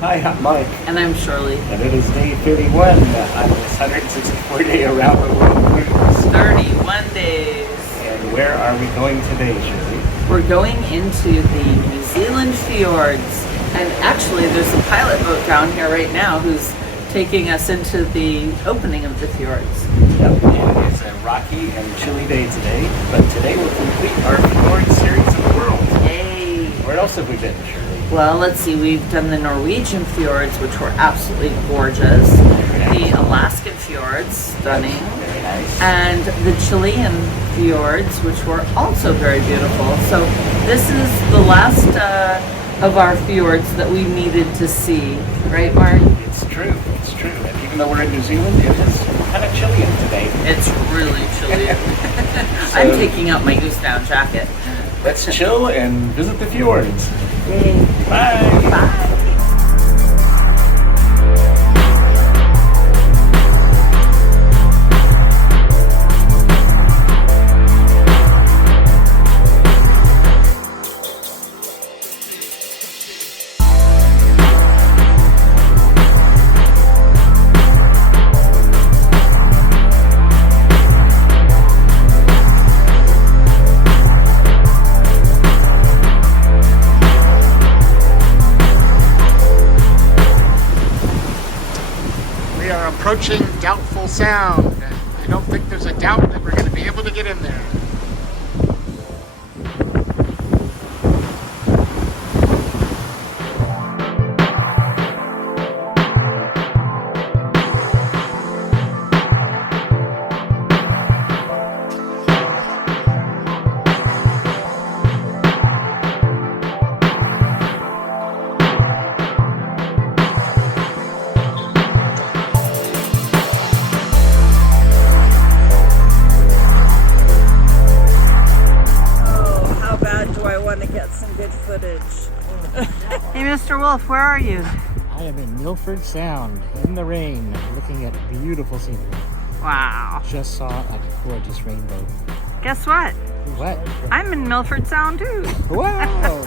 Hi, I'm Mike, And I'm Shirley. and it is day 31 on this 164-day around the world cruise. 31 days. And where are we going today, Shirley? We're going into the New Zealand fjords. And actually, there's a pilot boat down here right now who's taking us into the opening of the fjords. Yep, and it's a rocky and chilly day today, but today we'll complete our fjord series of the world. Yay! Where else have we been, Shirley? Well, let's see. We've done the Norwegian fjords, which were absolutely gorgeous. Very The Alaskan fjords, stunning. Very nice. And the Chilean fjords, which were also very beautiful. So this is the last of our fjords that we needed to see, right, Mark? It's true, it's true. And even though we're in New Zealand, it is kind of chilly today. It's really chilly. So- I'm taking out my goose down jacket. Let's chill and visit the fjords. Yay. Bye! Bye. We are approaching Doubtful Sound. I don't think there's a doubt that we're going to be able to get in there. Hey, Mr. Wolf, where are you? I am in Milford Sound, in the rain, looking at beautiful scenery. Wow. Just saw a gorgeous rainbow. Guess what? What? I'm in Milford Sound too. Wow!